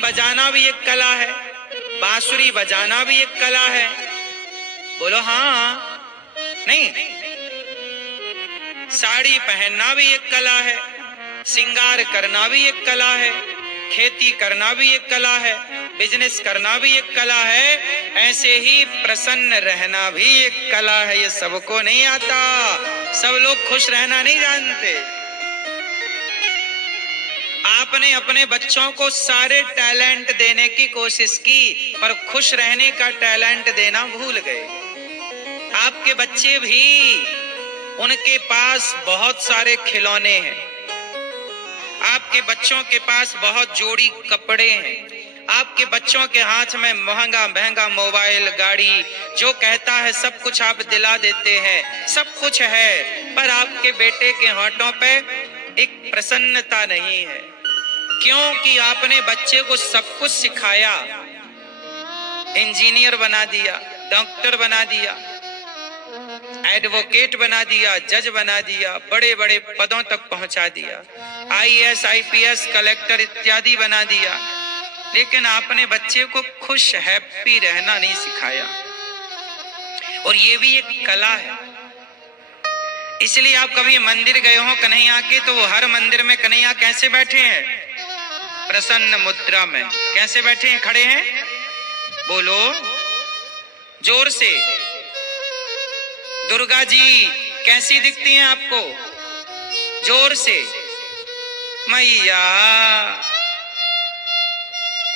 Harmonium बजाना भी एक कला है, बांसुरी बजाना भी एक कला है। बोलो हाँ नहीं? साड़ी पहनना भी एक कला है, श्रृंगार करना भी एक कला है, खेती करना भी एक कला है, बिजनेस करना भी एक कला है। ऐसे ही प्रसन्न रहना भी एक कला है। ये सबको नहीं आता, सब लोग खुश रहना नहीं जानते। आपने अपने बच्चों को सारे टैलेंट देने की कोशिश की, पर खुश रहने का टैलेंट देना भूल गए। आपके बच्चे भी, उनके पास बहुत सारे खिलौने हैं, आपके बच्चों के पास बहुत जोड़ी कपड़े हैं, आपके बच्चों के हाथ में महंगा महंगा मोबाइल, गाड़ी, जो कहता है सब कुछ आप दिला देते हैं, सब कुछ है, पर आपके बेटे के होठों पे एक प्रसन्नता नहीं है। क्योंकि आपने बच्चे को सब कुछ सिखाया, इंजीनियर बना दिया, डॉक्टर बना दिया, एडवोकेट बना दिया, जज बना दिया, बड़े बड़े पदों तक पहुंचा दिया, आईएएस, आईपीएस, कलेक्टर इत्यादि बना दिया, लेकिन आपने बच्चे को खुश, हैप्पी रहना नहीं सिखाया। और ये भी एक कला है। इसलिए आप कभी मंदिर गए हो कन्हैया के, तो वो हर मंदिर में कन्हैया कैसे बैठे हैं? प्रसन्न मुद्रा में। कैसे बैठे हैं? खड़े हैं? बोलो जोर से। दुर्गा जी कैसी दिखती हैं आपको? जोर से। मैया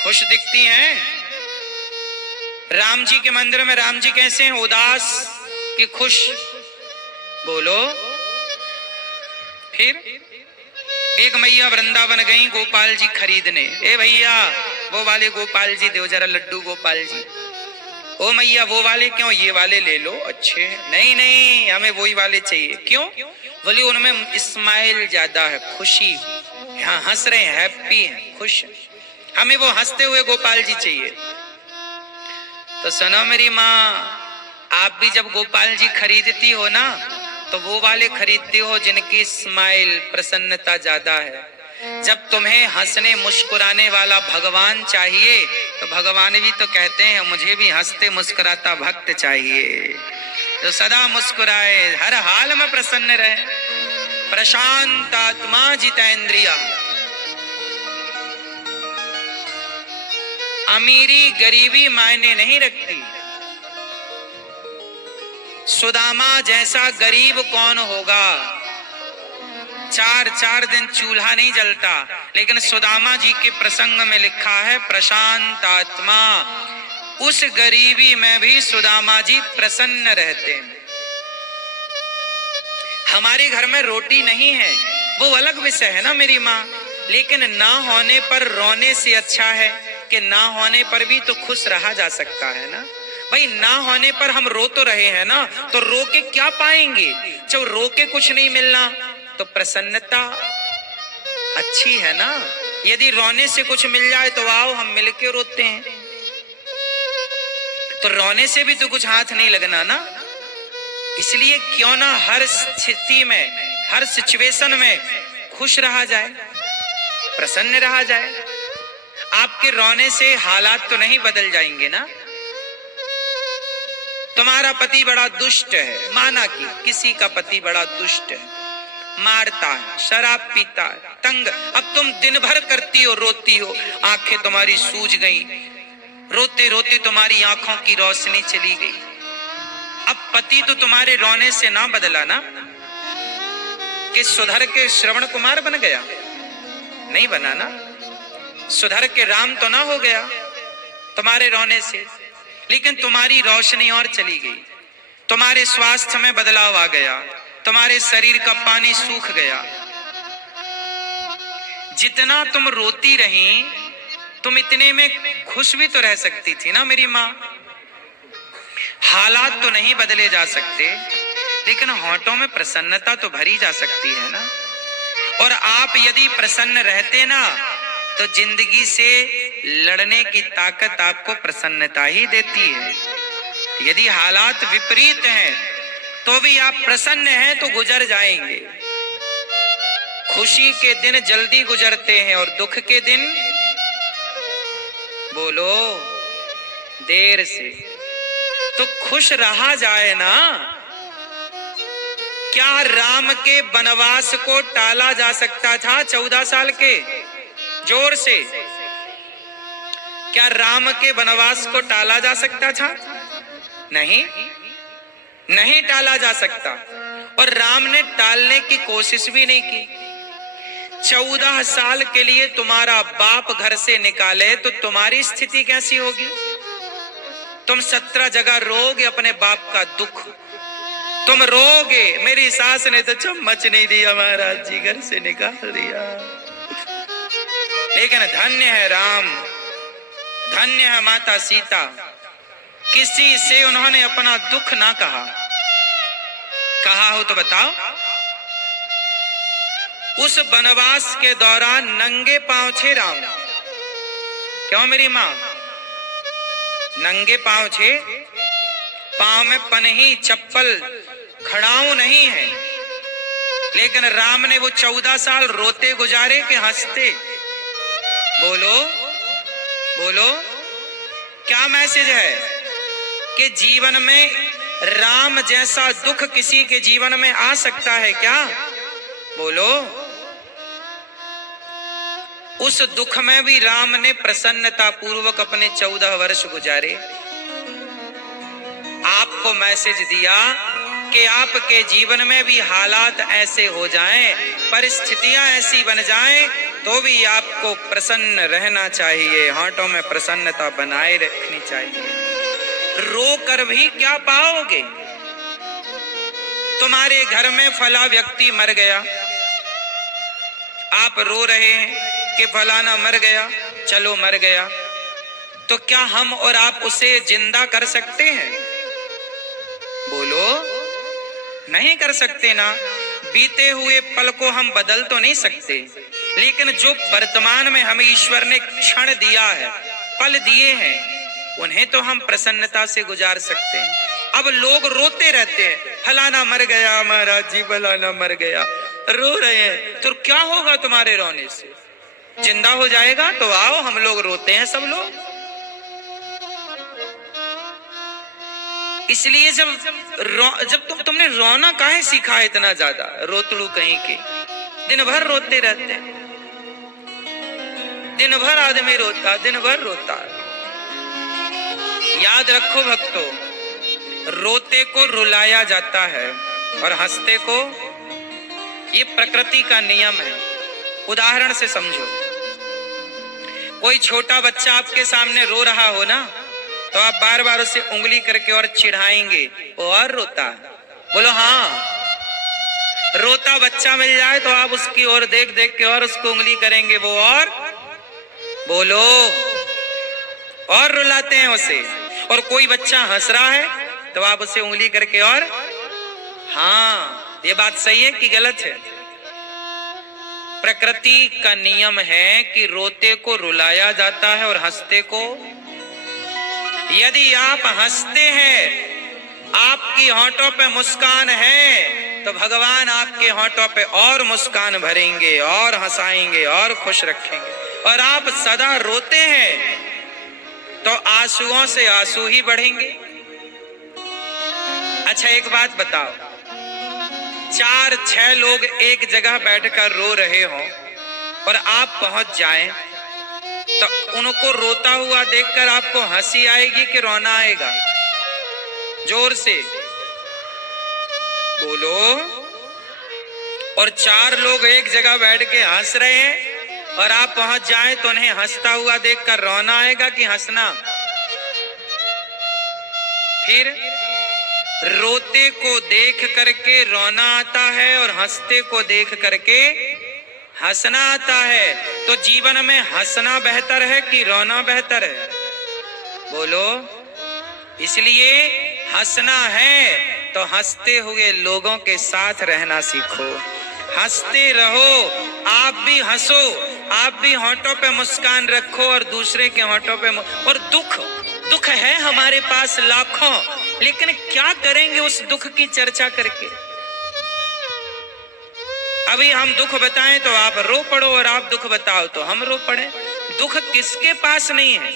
खुश दिखती हैं। राम जी के मंदिर में राम जी कैसे हैं? उदास कि खुश? बोलो। फिर एक मैया वृंदावन गई गोपाल जी खरीदने। ए भैया वो वाले गोपाल जी दो जरा, लड्डू गोपाल जी। ओ मैया वो वाले क्यों? ये वाले ले लो, अच्छे हैं। नहीं नहीं, हमें वही वाले चाहिए। क्यों? बोली उनमें स्माइल ज्यादा है, खुशी, यहाँ हंस रहे हैं, हैप्पी हैं, खुश हैं। हमें वो हंसते हुए गोपाल जी चाहिए। तो सुनो मेरी माँ, आप भी जब गोपाल जी खरीदती हो ना, तो वो वाले खरीदती हो जिनकी स्माइल, प्रसन्नता ज्यादा है। जब तुम्हें हंसने मुस्कुराने वाला भगवान चाहिए, तो भगवान भी तो कहते हैं मुझे भी हंसते मुस्कुराता भक्त चाहिए, जो सदा मुस्कुराए, हर हाल में प्रसन्न रहे। प्रशांत आत्मा जितेंद्रिया। अमीरी गरीबी मायने नहीं रखती। सुदामा जैसा गरीब कौन होगा? 4 दिन चूल्हा नहीं जलता, लेकिन सुदामा जी के प्रसंग में लिखा है प्रशांत आत्मा। उस गरीबी में भी सुदामा जी प्रसन्न रहते हैं। हमारे घर में रोटी नहीं है, वो अलग विषय है ना मेरी माँ, लेकिन ना होने पर रोने से अच्छा है कि ना होने पर भी तो खुश रहा जा सकता है ना। भाई ना होने पर हम रो तो रहे हैं ना, तो रो के क्या पाएंगे? जब रो के कुछ नहीं मिलना, तो प्रसन्नता अच्छी है ना। यदि रोने से कुछ मिल जाए तो आओ हम मिलके रोते हैं। तो रोने से भी तो कुछ हाथ नहीं लगना ना। इसलिए क्यों ना हर स्थिति में, हर सिचुएशन में खुश रहा जाए, प्रसन्न रहा जाए। आपके रोने से हालात तो नहीं बदल जाएंगे ना। तुम्हारा पति बड़ा दुष्ट है, माना कि किसी का पति बड़ा दुष्ट है, मारता है, शराब पीता है, तंग। अब तुम दिन भर करती हो, रोती हो, आंखें तुम्हारी सूज गई, रोते रोते तुम्हारी आंखों की रोशनी चली गई। अब पति तो तुम्हारे रोने से ना बदला ना, कि सुधर के श्रवण कुमार बन गया? नहीं बना ना। सुधर के राम तो ना हो गया तुम्हारे रोने से, लेकिन तुम्हारी रोशनी और चली गई, तुम्हारे स्वास्थ्य में बदलाव आ गया, तुम्हारे शरीर का पानी सूख गया। जितना तुम रोती रही, तुम इतने में खुश भी तो रह सकती थी ना मेरी माँ। हालात तो नहीं बदले जा सकते, लेकिन होठों में प्रसन्नता तो भरी जा सकती है ना। और आप यदि प्रसन्न रहते ना, तो जिंदगी से लड़ने की ताकत आपको प्रसन्नता ही देती है। यदि हालात विपरीत हैं, तो भी आप प्रसन्न हैं तो गुजर जाएंगे। खुशी के दिन जल्दी गुजरते हैं और दुख के दिन बोलो देर से तो खुश रहा जाए ना। क्या राम के वनवास को टाला जा सकता था 14 साल के? जोर से, क्या राम के वनवास को टाला जा सकता था? नहीं, नहीं टाला जा सकता। और राम ने टालने की कोशिश भी नहीं की। 14 साल के लिए तुम्हारा बाप घर से निकाले तो तुम्हारी स्थिति कैसी होगी? तुम 17 जगह रोगे अपने बाप का दुख, तुम रोगे मेरी सास ने तो चम्मच नहीं दिया, महाराज जी घर से निकाल दिया। लेकिन धन्य है राम, धन्य है माता सीता, किसी से उन्होंने अपना दुख ना कहा। कहा हो तो बताओ। उस वनवास के दौरान नंगे पांव थे राम। क्यों मेरी मां? नंगे पांव थे, पांव में पनही चप्पल खड़ाऊ नहीं है। लेकिन राम ने वो 14 साल रोते गुजारे कि हंसते? बोलो बोलो, क्या मैसेज है कि जीवन में राम जैसा दुख किसी के जीवन में आ सकता है क्या? बोलो। उस दुख में भी राम ने प्रसन्नता पूर्वक अपने 14 वर्ष गुजारे। आपको मैसेज दिया कि आपके जीवन में भी हालात ऐसे हो जाएं, परिस्थितियां ऐसी बन जाएं, तो भी आपको प्रसन्न रहना चाहिए, होंठों में प्रसन्नता बनाए रखनी चाहिए। रो कर भी क्या पाओगे? तुम्हारे घर में फला व्यक्ति मर गया, आप रो रहे हैं कि फलाना मर गया, चलो मर गया, तो क्या हम और आप उसे जिंदा कर सकते हैं? बोलो, नहीं कर सकते ना। बीते हुए पल को हम बदल तो नहीं सकते, लेकिन जो वर्तमान में हमें ईश्वर ने क्षण दिया है, पल दिए हैं, उन्हें तो हम प्रसन्नता से गुजार सकते हैं। अब लोग रोते रहते हैं, फलाना मर गया, महाराज जी फलाना मर गया, रो रहे हैं, तो क्या होगा तुम्हारे रोने से? जिंदा हो जाएगा तो आओ, हम लोग रोते हैं सब लोग। इसलिए जब तुमने रोना काहे सीखा है इतना ज्यादा? रोतड़ू कहीं के, दिन भर रोते रहते हैं, दिन भर आदमी रोता, दिन भर रोता। याद रखो भक्तों, रोते को रुलाया जाता है और हंसते को, ये प्रकृति का नियम है। उदाहरण से समझो, कोई छोटा बच्चा आपके सामने रो रहा हो ना, तो आप बार बार उसे उंगली करके और चिढ़ाएंगे, वो और रोता। बोलो हाँ। रोता बच्चा मिल जाए तो आप उसकी ओर देख देख के और उसको उंगली करेंगे, वो और बोलो और रुलाते हैं उसे। और कोई बच्चा हंस रहा है तो आप उसे उंगली करके और हाँ, ये बात सही है कि गलत है? प्रकृति का नियम है कि रोते को रुलाया जाता है और हंसते को। यदि आप हंसते हैं, आपकी होंठों पे मुस्कान है, तो भगवान आपके होंठों पे और मुस्कान भरेंगे और हंसाएंगे और खुश रखेंगे। और आप सदा रोते हैं तो आंसुओं से आंसू ही बढ़ेंगे। अच्छा एक बात बताओ, 4-6 लोग एक जगह बैठकर रो रहे हो और आप पहुंच जाएं, तो उनको रोता हुआ देखकर आपको हंसी आएगी कि रोना आएगा? जोर से बोलो। और 4 लोग एक जगह बैठ के हंस रहे हैं और आप पहुंच जाएं तो उन्हें हंसता हुआ देखकर रोना आएगा कि हंसना? फिर रोते को देख करके रोना आता है और हंसते को देख करके हंसना आता है। तो जीवन में हंसना बेहतर है कि रोना बेहतर है? बोलो। इसलिए हंसना है तो हंसते हुए लोगों के साथ रहना सीखो, हंसते रहो, आप भी हंसो, आप भी होंठों पे मुस्कान रखो और दूसरे के होंठों पे और दुख है हमारे पास लाखों, लेकिन क्या करेंगे उस दुख की चर्चा करके? अभी हम दुख बताएं तो आप रो पड़ो और आप दुख बताओ तो हम रो पड़े। दुख किसके पास नहीं है?